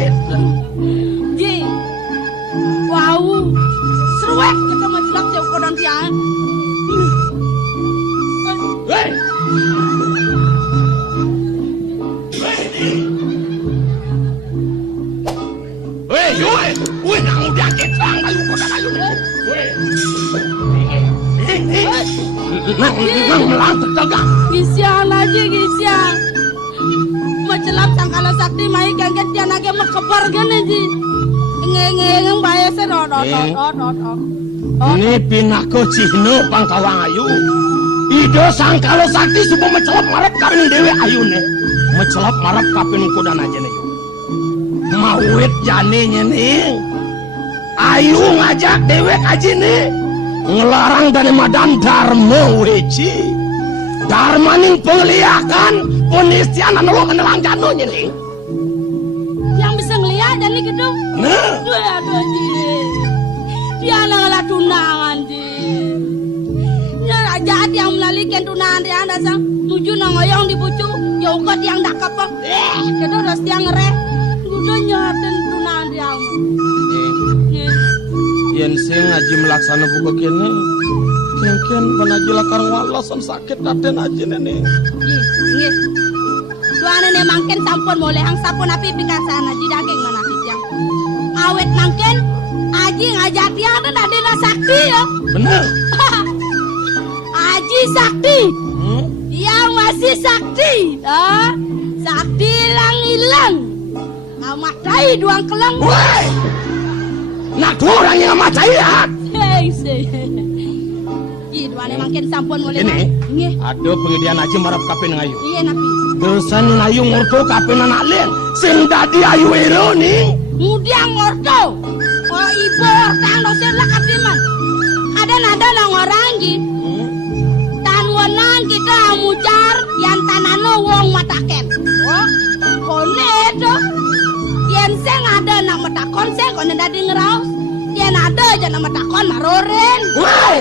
kaget. Ji. Wow. Seruek kita menjelak jauh kodan tiang. Hei. Hei, weh, nang udah ketang ayu kodan ayu nih. Nang melantek tegak. Gisian aja gisian. Menjelak sangkala sakti mai kaget dia nage mekebar gini ji. Ngeng bae serot. Ini pinako cihno pangkawang ayu. Ido sangkalo sakti supo mencelop marap kapin dewe ayu nih. Mencelop marap kapin kodan aja nih. Mawit jane nih. Ayu ngajak dewek aja nih. Ngelarang dari madan Dharma weci. Dharma ning pengliakan punistian anu menelang jano nih. Yang bisa ngeliat dan nih gitu. Nah. Aduh ji. Dia nangala tunangan ji. Jahat yang melalikan tunangan dia anda sang tujuh nangoyong di bucu yaukat yang dak kapok kita udah setiang ngereh udah nyaten tunangan dia Yen sing ngaji melaksana buku kini mungkin penaji lakar walasan sakit daden aja nih nggih tuane ne mangken sampun boleh hang sampun api pikasana ji daging mana yang awet mangken aji ngajak dia ada dina sakti ya bener. Aji sakti yang masih sakti sakti hilang amatai duang kelang woi nak dua orang yang amatai ya Ji duane makin sampun mulai ini nggih aduh pengidian aja marap kapin ayu iya napi dosan ayu ngurto kapin anak lien sing dadi ayu ero nih mudiang ngorto oh ibu ortang dosen lah kapiman ada nada nang orang ji tanwanang kita mujar yang tanano wong mataken oh kone itu yen seng ada nang matakon seng kone dadi ngeraus yen ada aja nang matakon maroren woi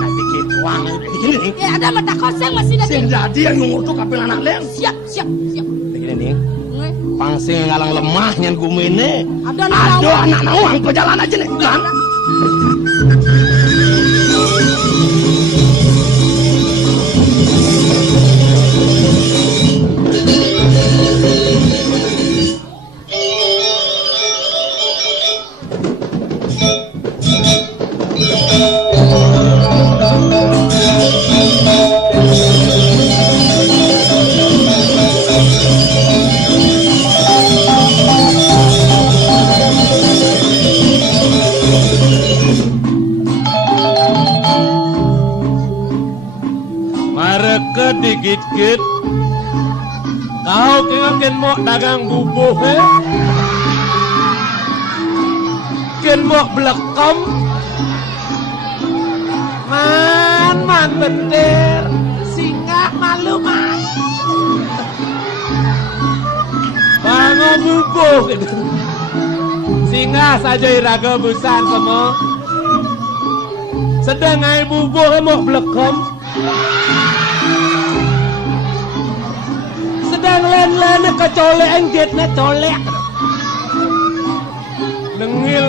nanti kituang begini nih ya ada matakon seng masih dadi sing dadi yang ngurto kapin anak lien siap begini nih pangsing ngalang lemah nyen kumene ada anak nawang pejalan aja nih kan digit-git kau kira mau dagang bubuh mau belekam man bener singa malu man bangun bubuh singa saja iraga busan semua sedang ai bubuh mau belekam sedang len kecolek engjet na colek nengil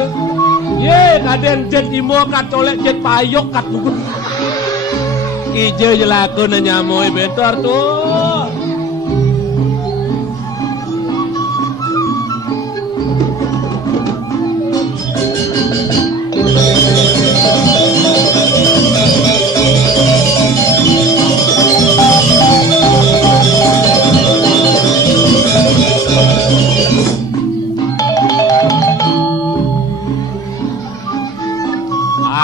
ye kaden jet imo kacolek jet payok katugun ijo jelakun nyamoy bentor tuh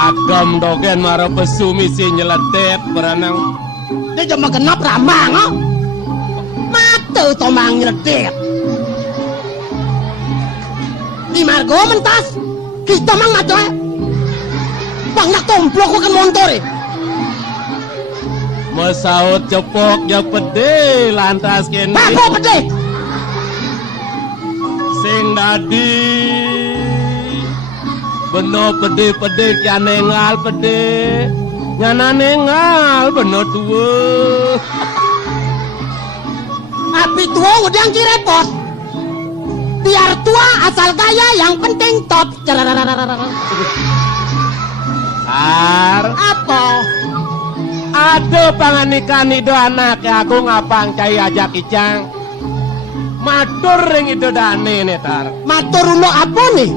agam dogen maro pesu misi nyeletek beranang dia cuma genap ramang oh mata tomang nyeletek di margo mentas kita mang mata banyak tomplok ko kan motor mesaut cepok ya pede lantas kene apa pede sing dadi beno pede kya nengal pede nyana nengal beno tuwe api tuwa udang kirepot apa asal gaya yang penting top. Apa? Ada panganikan itu anak aku ngapang cai ajak icang. Matur ring itu dane nih tar. Matur ulo apa nih?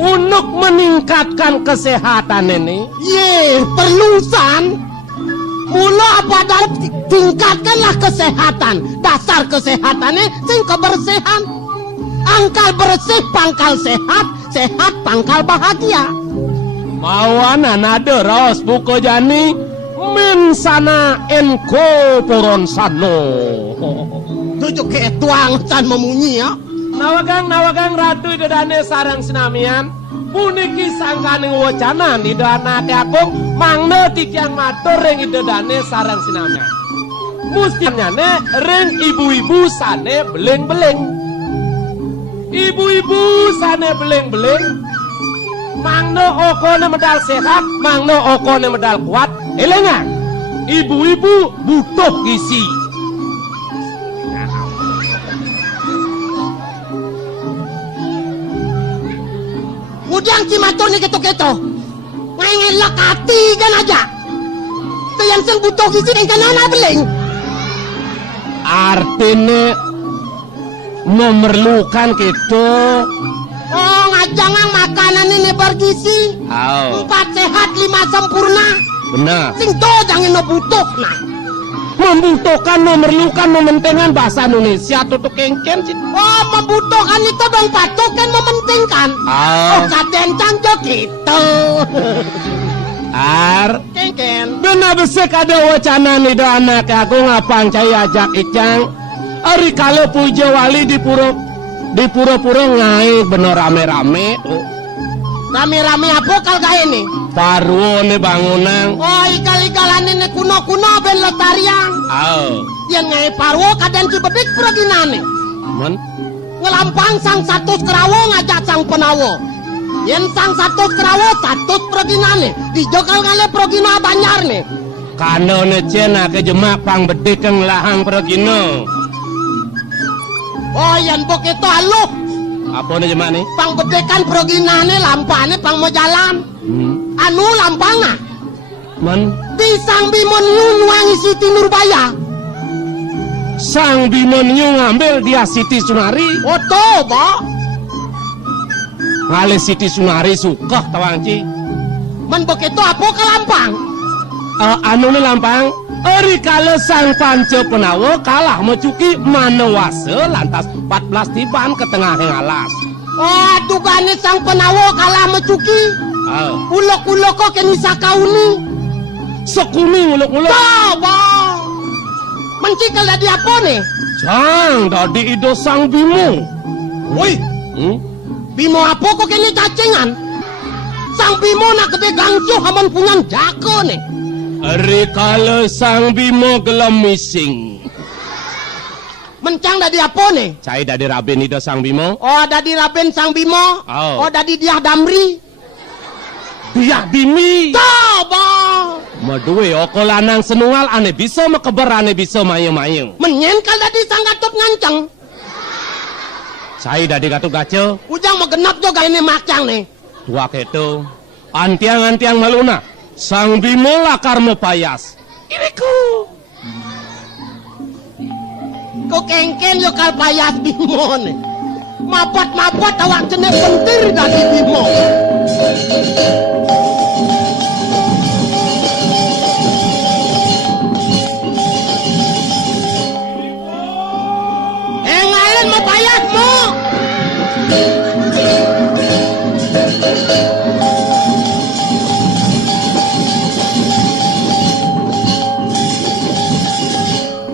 Untuk meningkatkan kesehatan ini. Ye, perlusan. Mula apa dan tingkatkanlah kesehatan. Dasar kesehatannya sing kebersihan. Angkal bersih pangkal sehat, sehat pangkal bahagia. Mauan anade ros buko jani min sana enko poron sano. Tujuk ke tuang can memunyi ya. Nawagang ratu itu dane sarang senamian. Puniki sangkaning wacanan itu anak akung mangno tikiang matur ring itu dane sarang senamian. Mustinya ne ring ibu-ibu sane beleng-beleng. Ibu-ibu sane beleng-beleng. Mangno okone medal sehat, mangno okone medal kuat. Elengan, ibu-ibu butuh gizi. Udang cimatur nih keto-keto. Ngaingin lakati kan aja. Itu yang sing butuh gizi yang kanana beleng. Artinya memerlukan gitu. Oh, ngajangan makanan ini bergizi. 4 sehat 5 sempurna. Benar. Sing do jangan no butuh nah. Membutuhkan, memerlukan, mementingkan bahasa Indonesia tutup kengken sih. Oh, membutuhkan itu dong patukan mementingkan. Oh, kadencang jo gitu. Kengken. Benar besek ada wacana nih do anak aku ngapang cai ajak icang. Ari kalau puja wali di pura-pura ngai bener rame-rame. Rame-rame apa kal gaya ini? Parwo nih bangunan. Oh, ikal-ikalan ini kuno-kuno ben lestarian. Yang ngai parwo kadang cibedik proginane. Men? Ngelampang sang 100 kerawo ngajak sang penawo. Yang sang 100 kerawo 100 proginane. Dijokal ngale progino banyar nih. Kano necena ke jemak pang bedik keng lahang progino. Oh, yang begitu aluh. Apa nih jemak nih? Pang bedekan proginane lampane pang mau jalan. Anu lampanga. Men? Pisang bimon nuangi Siti Nurbaya. Sang Bimon ngambil dia Siti Sunari. Oto, Bo. Ngale Siti Sunari suka tawangci. Men begitu apa ke lampang? Anu nih lampang. Eri kala sang panca penawa kalah mecuki manewase lantas 14 tiban ke tengah alas. Oh, tugane sang penawa kalah mecuki. Ulok-ulok kok kenisa kauni. Sekuni ulok-ulok. Coba. Mencikal dadi apa nih? Jang dadi ido sang Bimo. Woi. Bimo apa kok kene cacingan? Sang Bimo nak gede gangsu haman punyan jago nih. Eri kala sang Bimo gelem mising. Mencang dadi apa nih? Cai dadi Raben ido sang Bimo. Oh, dadi Raben sang Bimo. Oh, dadi Diah Damri. Diah Bimi. Coba. Maduwe oko lanang senungal ane bisa mekeber ane bisa mayu-mayu. Menyenkal dadi sang Gatot nganceng. Cai dadi Gatot Gaco. Ujang megenap juga ini makcang nih. Tua keto. Antiang-antiang maluna. Sang Bimo lakar mepayas. Iriku. Kau kengken yo kal payas Bimo nih. Mapat-mapat awak jenek pentir dari Bimo. Ngalen mau payas mo.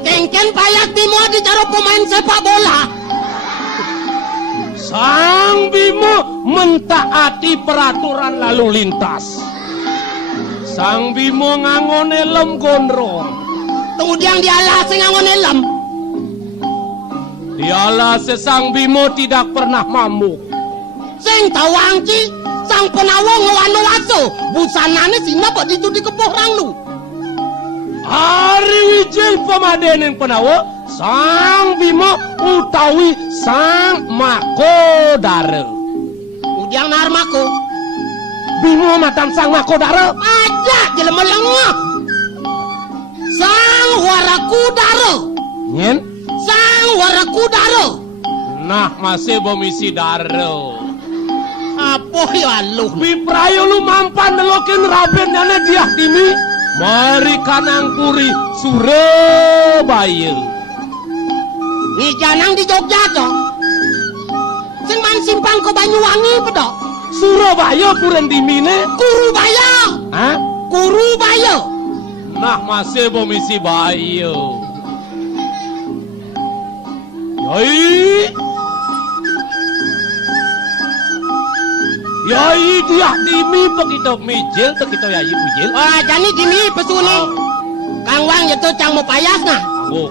Kengken payas Bimo dicaro pemain sepak bola. Sang Bimo mentaati peraturan lalu lintas. Sang Bimo ngangon helm gondrong. Kemudian dialah sing ngangon helm. Dialah Sang Bimo tidak pernah mamuk. Sing tawangci sang penawa ngewano waso. Busanane sinapa ditu dikepoh ranglu. Ari wijeng pamadening penawa Sang Bimo utawi Sang Mako makodara. Udiang nar mako. Bingung matan sang makodara. Aja jelema lengah. Sang warakudara. Nyen? Sang warakudara. Nah masih bomisi daro. Apa ya lu? Biprayo lu mampan nelokin raben nane diah dimi. Mari kanang puri Surabaya. Ni janang di Jogja toh. Sing man simpang ke Banyuwangi pedok. Surabaya puren dimine. Kurubaya. Hah? Kurubaya. Nah masih bomisi bayo. Yoi. Yai diah dimi begitu mijil begitu yai bujil. Wah, jani dimi pesuni. Kang Wang itu cang mau payas nah. Kanggo.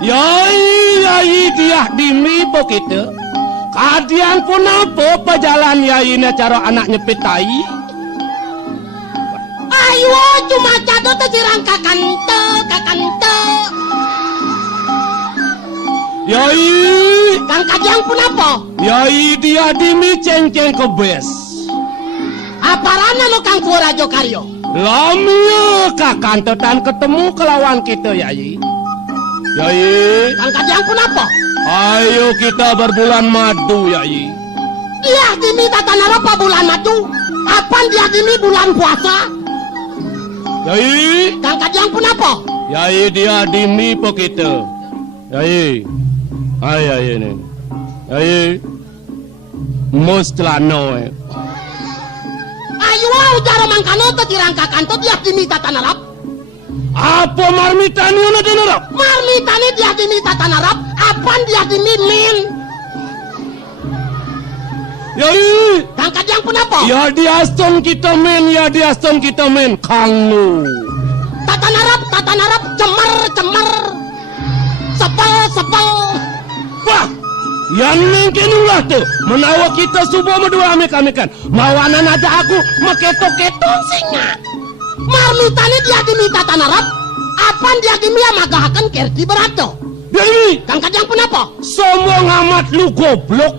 Yai diah dimi begitu. Kadian pun apa pejalan yai ini cara anak nyepit tai. Ayo cuma jatuh terjirang kakante. Yai. Kang Kadiang pun apa? Yai diah dimi ceng-ceng kebes. Aparana lo Kang Purajo Karyo? Lamia kakantetan ketemu kelawan kita yai. Yai. Kang Kadiang pun apa? Ayo kita berbulan madu yai. Dia dimi tatanan apa bulan madu? Apaan dia dimi bulan puasa? Yai. Kang Kadiang pun apa? Yai dia dimi po kita. Yai. Ay ini. Yai. Mustlano Ayo ujar mangkano terjirang kakanto dia dimi tatanan apa? Apa marmitani na dinarap? Marmitani dia dimi tatanarap, apaan dia dimi min? Yai. Kang Kadiang pun apa? Ya di Aston kita men, Kangu. Tatanarap, cemer. Sepel. Wah, yang mungkin ulah tuh. Menawa kita subuh medua amek-amekan. Mawanan aja aku maketo-keto singa. Marmitani dia dimi tatanarap, apaan dia dimi amagahakan kerti berato? Yai. Kang Kadiang pun apa? Sombong amat lu goblok.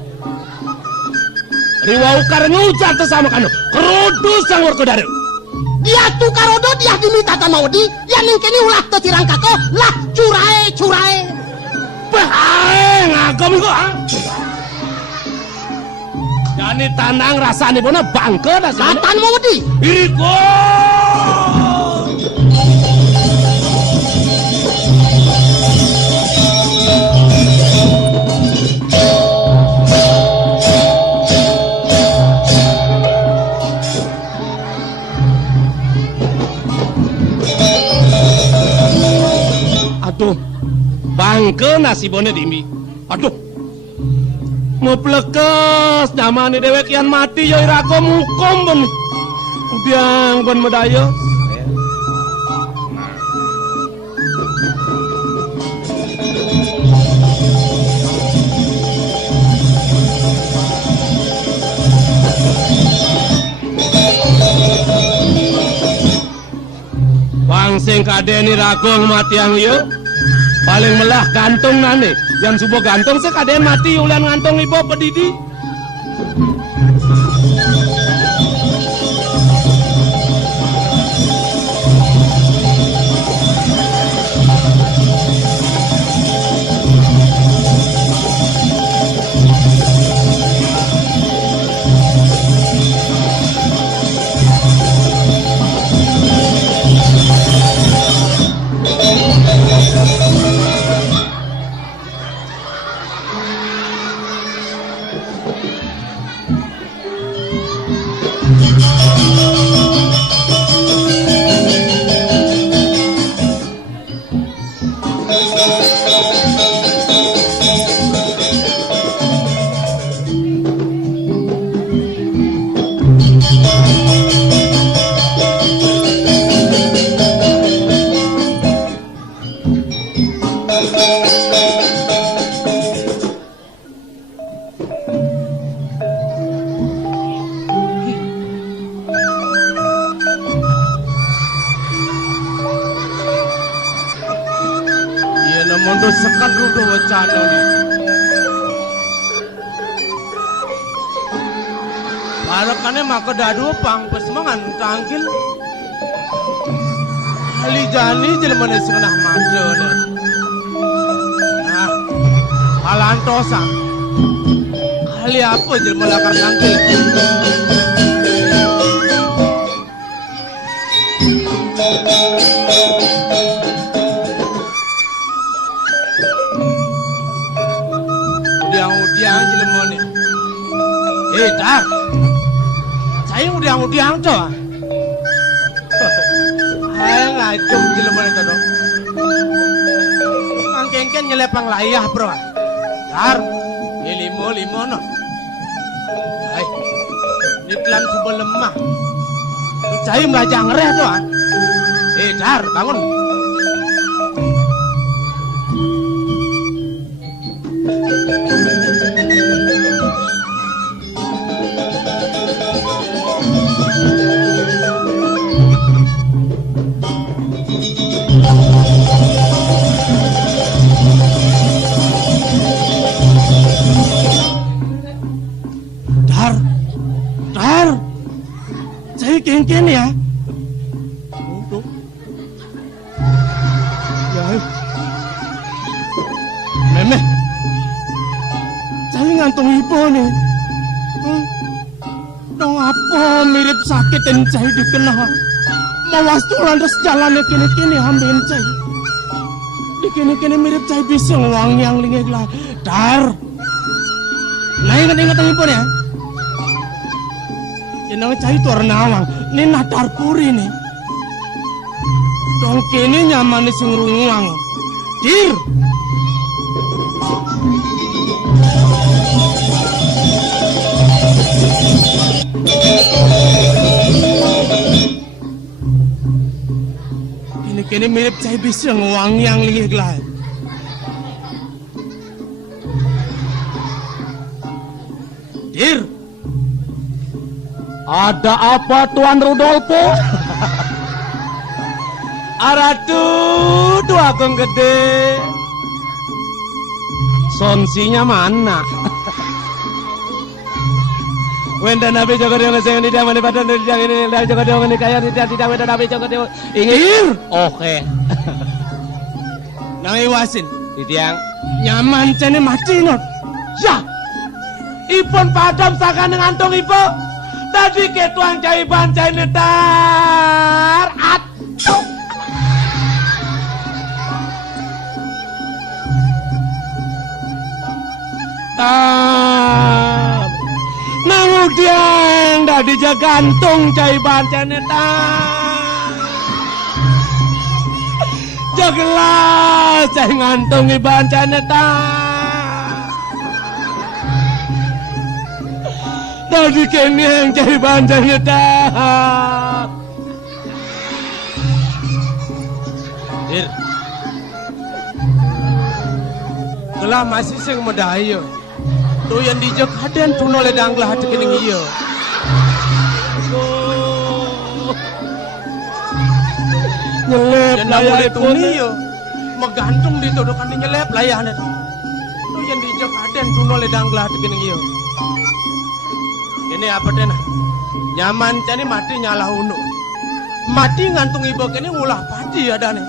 Riwau karena ujar sama kanu. Kerudus sang warkodare. Dia tu karodo dia dimi tatanaudi, yang ningkini ulah terjirang kako, lah curai. Bae ngagam kok. Jani tanang rasane bona bangke dah sana. Katan mau di? Iko. Aduh, bangke nasibone dimi. Aduh, mau plekes namanya dewek yang mati ya irako mukom ben. Udiang ben medaya. Bangsing kadeni ragong mati yang iya. Paling melah gantung nane. Yang subuh gantung sih kaden mati ulan ngantung ibu pedidi. sekan rudo wacana ni. Barakane maka dadu pang pesmangan tangkil. Ali jani jelmane senah mado. Nah, palantosa. Ali apa jelma lakar tangkil. Udiang jelmane. Tar. Saya udiang to. Hai ngajung jelmane to dong. Angkengken nyelepang layah, Bro. Tar. Ini limo no. Hai. Niklan sebel lemah. Saya melajang ngereh to. Dar, bangun. Dar. Saya kengken ya. Memeh, saya ngantung ibu nih. Dong apa mirip sakit dan saya dikenal. Mawas tuh lantas jalannya kini-kini hambain saya. Dikini-kini mirip saya bisa ngewang yang lingek lah. Dar, nah ingat-ingat ibu nih ya. Jenang saya itu renawang, ini natar puri nih. Dong kini nyaman di sengrunguang. Dir. Kini mirip saya bisa ngewangi yang lingik lah. Dir. Ada apa Tuan Rudolfo? Aratu dua kong gede. Sonsinya mana? Wenda nabi jaga dia ngasih tidak mana pada yang ini dan jaga dia ini kaya tidak wenda nabi jaga dia ingin. Oke. Nangi wasin. Tiang Nyaman cene mati not. Ya. Ipon padam sakan ngantung ipo. Tadi ketuang cai bancai netar. Atuh. Nangudiang dah dijagantung cai bancane ta. Jagelas cai ngantungi bancane ta. Tadi kene yang cai bancane ta. Dir. Gelah masih sing medayo. Tu yang dijak haden tu noleh danglah hati kening iya. Nyelep layah itu niyo. Megantung ditudukan di nyelep layah net. Tu yang dijak haden tu noleh danglah hati kening iya. Ini apa dena? Nyaman cani mati nyalah unu. Mati ngantung ibu kini ulah padi ada nih.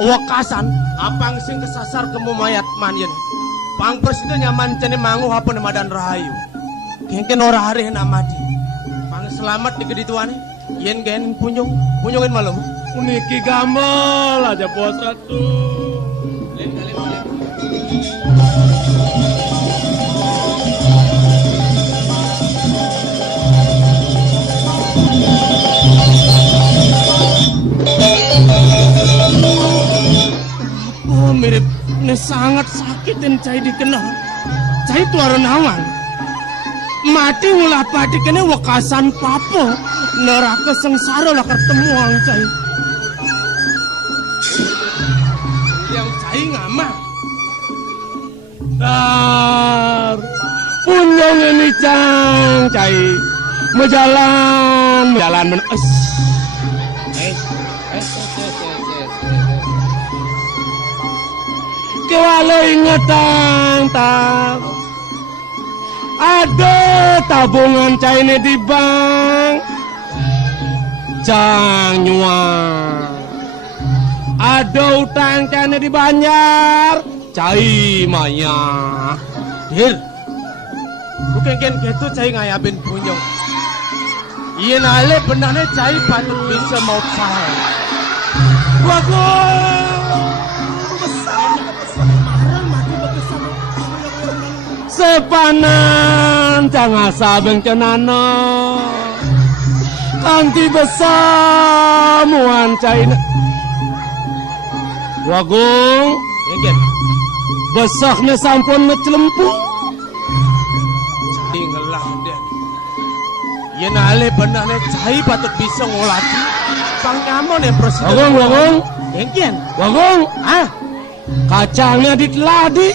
Wakasan apang sing kesasar kemu mayat manyen. Pangpers itu nyaman cene mangu apa nemadan rahayu. Kengken ora hari namadi. Pang selamat di kedituane. Yen gen punyungin malam. Uniki gamal aja bos ratu. Apa mirip ini sangat sakit dan saya dikenal. Saya tuara nawang. Mati ulah padi kene wakasan papo. Neraka sengsara lah ketemu ang saya. Yang saya ngamah. Dar. Punyong ini cang saya. Mejalan men. ke walo ingetan tak. Ada tabungan caine di bank. Cang nyuang. Ada utang caine di banjar. Cai maya. Dir. Bukan gitu cai ngayabin bunyong. Iya nale benarnya cai patut bisa mau saya. Sepanan jangan sabeng cenano kanti besar muan caina wagung Ingin besaknya sampun ngecelempung cai ngelah dia. Iya nale benarnya cai patut bisa ngolati. Bang Amon yang presiden. wagung Ingin wagung ah kacangnya diteladi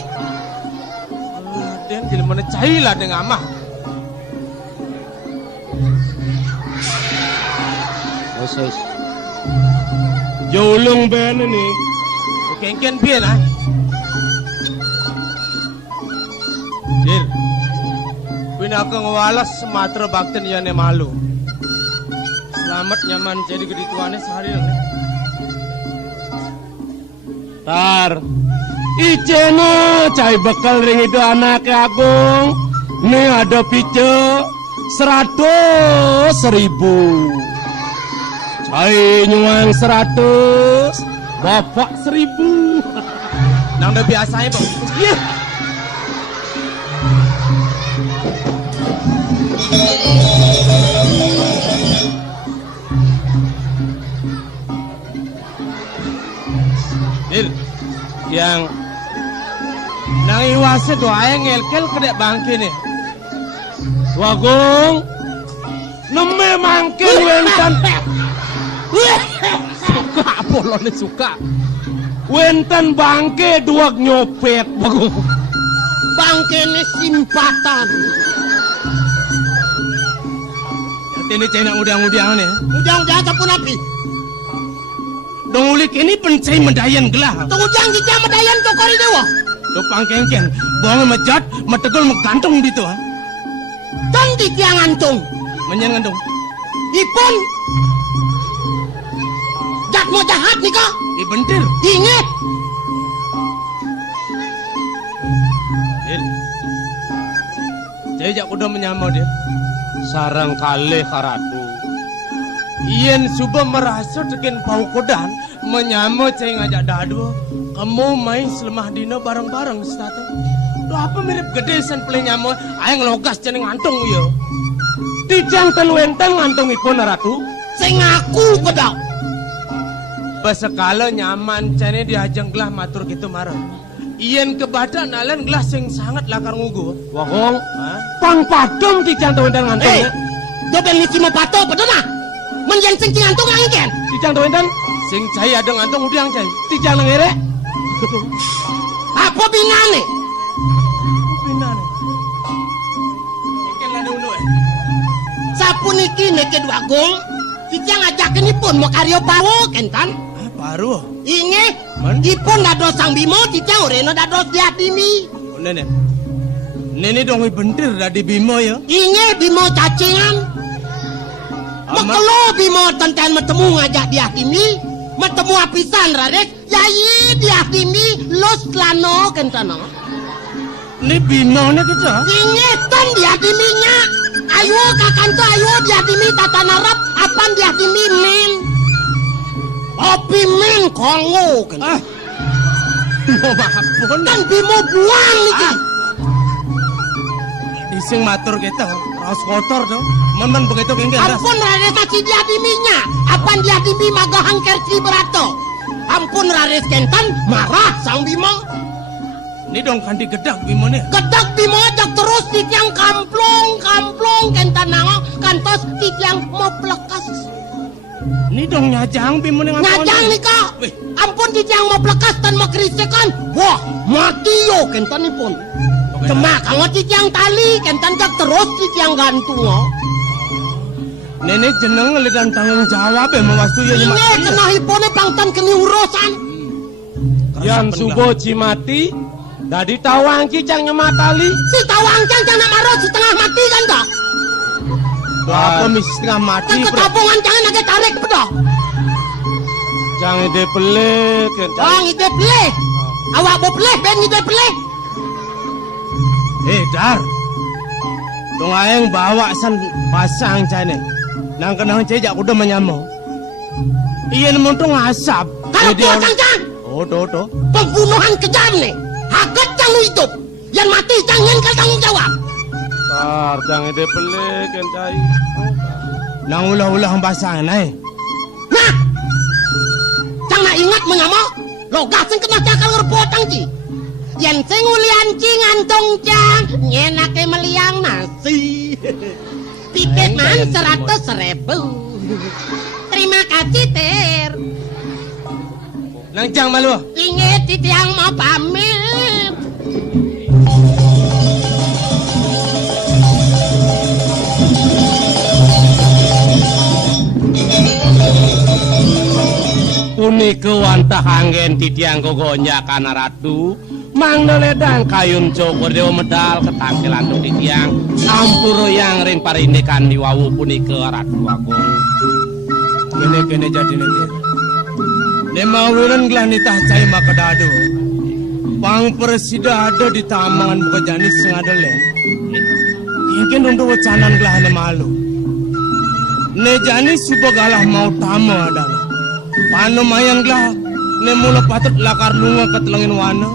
dan jadi mana cai lah dengan amah. Jolong ben ini Kengken pian ah. Dir. Pinaka ngawalas Sumatera bakten yane malu. Selamat nyaman jadi gedituane sehari ini. tar icena cai bekal ring itu anak agung nih ada pice 100.000 cai nyuang 100 bapak 1.000 Nang udah biasa ya bang. iya Dir. Yang nang iwase doa yang ngelkel kedek bangke nih. wagung neme mangke wenten suka polone suka wenten bangke duak nyopet wagung Bangkene simpatan. Ini cina udang-udang nih. Ujang-ujang sapun api. Dong ulik ini pencai medayan gelah. Ujang jijang medayan tokori dewa. Topang kengken, buang mejat, metegol megantung gitu ha. Cantik yang antung. Menyen ngandung. Ipun. Jak mau jahat nih kok. Bentir. Ingat. Dir. Jajak udah menyamau dia. sarang kalih karatu Ien suba merasa tekin bau kodan menyamau cai ngajak dadu. Kamu main selemah dino bareng-bareng stata. Lo apa mirip gede sen pelih nyamau ayang logas jadi ngantung yo. tijang ten wenten ngantungipun ratu Sing ngaku kedau. Besekala nyaman cene diajeng gelah matur gitu marah. Ien kebadan alen gelah sing sangat lakar ngugu. wagung Hah? pang padem tijang ten wenten ngantungnya Dobel ngisi mau pato pedona. Menjen sing ngantung angken. tijang ten wenten Sing cai ada ngantung udiang cai. tijang ngere Apa bingane? Pinan. Mungkin lada ulu Sapun iki nek kedua gong. Kita ngajakin ipun mau karyo pawo kentan. Ah baru. Inge, Man? ipun dados sang bimo, kita oreno dados diatimi. Nenek. Nenek dong bentir dari Bimo ya. Inge bimo cacingan. Mekelo bimo tenten metemu ngajak diatimi. Metemu apisan rades, yayi diatimi los lano kentano. Ini Bimo nya gitu. Inge tan diatiminya. Ayo kakanto ayo diatimi tata narap, apan diatimi men. Opi men kongo kentano. Ah. Mau maafun. Dan bimo buang iki. Dising matur kita. Raus kotor dong. Men begitu kengke ras. Ampun rares saci diadiminya. Apan diadimi magahang kersi berato. Ampun rares kentan marah sang bimo. Ini dong kandi gedak Bimo nih. Kedak bimo ajak terus titiang kamplong kentan nango kantos titiang mau pelekas. Ini dong nyajang Bimo nih Ngajang nih kak. Wih. Ampun titiang mau pelekas dan mau kerisekan. Wah mati yo kentan ipun. Oke, Cuma kalau titiang tali kentan jak terus titiang gantung oh. Nenek jeneng ngelidan tanggung jawab ya mewastu ya Ini kena hipone pangtan keni urusan. Yan subo cimati, dadi tawang cicang nyematali. Si tawang cang nak marot setengah mati kan dah. Apa mis setengah mati? Kan ketabungan jangan ada tarik pedah. Jangan ide pelik. Bang ide pelih. Awak mau pelih, ben ide pelih. Dar. Tung aeng bawa san pasang cane. Nang kenang cejak udah menyamo. Iya nemontong asap. Kalau tua cang. Oh, do. Pembunuhan kejam nih. Hakat cang lu hidup. Yang mati jangan kau tanggung jawab. Tar, jangan ide pelik kan cai. Nang ulah-ulah pasang nai. Nah. Cang nak ingat menyamo. Logah sing kena cakal ngerpotang ci. Yen sing ulian cing antong cang nyenake meliang nasi. Pipit man 100.000. Terima kasih Ter. Nang jang malu. Ingat titiang mau pamit. Punike wantah anggen titiang gogonya kana ratu. Mang neledang kayun cokor dewa medal ketangkilan tuh titiang. Ampuro yang ring parindekan di wawu punike ratu agung. Kene jadi nanti. Nemawiran gelah nitah cai makadado. Pang presida ada di tamangan buka janis sengadele. Mungkin untuk wacanan gelah ne malu. Ne janis suba galah mau tamu ada. Pano mayan gelah ne mula patut lakar lunga ketelangin wana.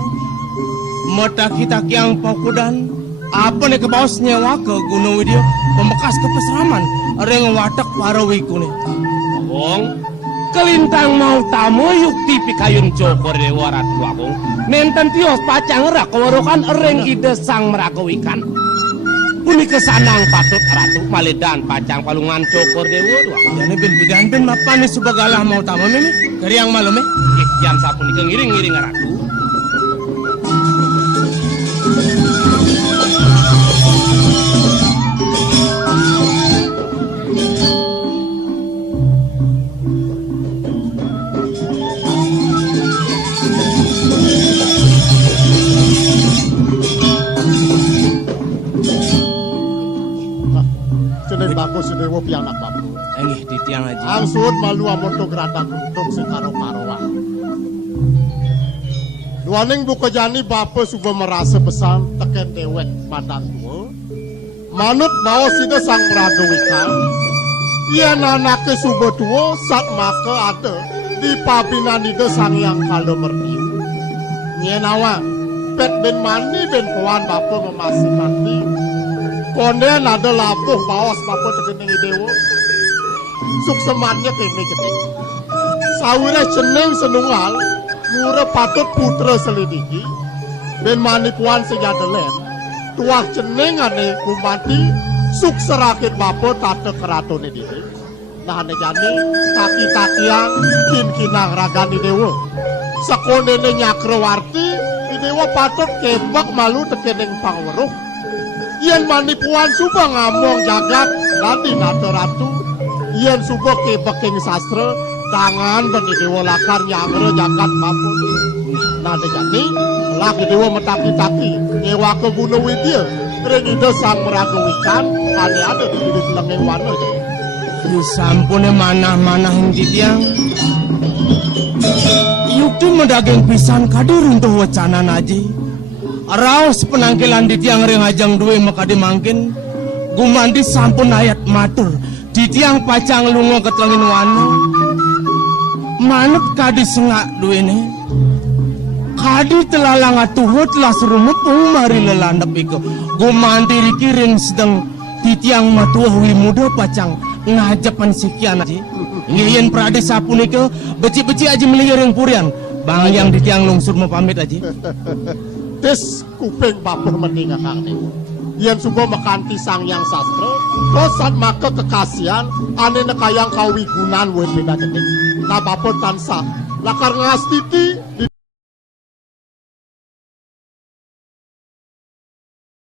Metaki-taki yang paukudan. Apa ne kebawas nyewa ke Gunung Widya pembekas kepesraman. Reng watak para wikune. Agung, kelintang mau tamu yukti pikayun cokor dewa ratu agung. Menten tios pacang rak kewarokan ring ide sang merakowikan. Puni kesanang patut ratu maledan pacang palungan cokor dewa dua. Jadi ben mapane subagalah mau tamu ini keriang malam Yan sapuni kengiring-ngiring ratu. Bagus dewa pianak bagus. Engih di tiang aja. Angsut malu amonto geradak untuk sekaro karowan. Duaning buka jani bapa suba merasa pesan teken dewek padang tua. Manut bawa sida sang meraga wikal. Ia nanake suba tua sak maka ada di pabinan ida sang yang kaldo merpiu. Nyenawa pet ben mani ben puan bapa memasih mati. Konden ada labuh bawas bapa tekening dewa. Suk sematnya kene cetik. Sawire ceneng senungal, mura patut putra selidiki. Ben manipuan sejadelen. Tuah ceneng ane kumati, suk serakit bapa tata keratone diri. Nah ane jani kaki-kakian kin-kinang ragani dewa. Sakondene nyakrawarti, dewa patut kebak malu tekening pangweruh. Yen manipuan suba ngamong jagat nanti nata ratu. Yen suba ke beking sastra tangan bani dewa lakar nyangre jagat mapun. Nada jani laki dewa metaki-taki nyewa ke Gunung Widya. Renida sang meraga wikan ane ada di diri telengeng wana jadi. Yu sampune manah-manah di tiang. Yukti mendaging pisan kadir untuk wacana naji. Raos penangkilan di tiang ring ajang duwe maka dimangkin gumandi sampun ayat matur di tiang pacang lunga ketelengin wana manut kadi sengak duwe ne kadi telalang atuhut lah serumut umari lelandap iko gumandi rikiring sedang di tiang matuah wi muda pacang ngajapan sekian aja ngirian prades sapun iko beci-beci aja meliring purian bang yang di tiang lungsur mau pamit aja. Des kuping bapuh mendinga kang dewa. Yen sungguh mekanti sang yang sastra, dosat maka kekasian ane nekayang kawigunan wet beda jenik. Nah bapuh tansah lakar ngastiti di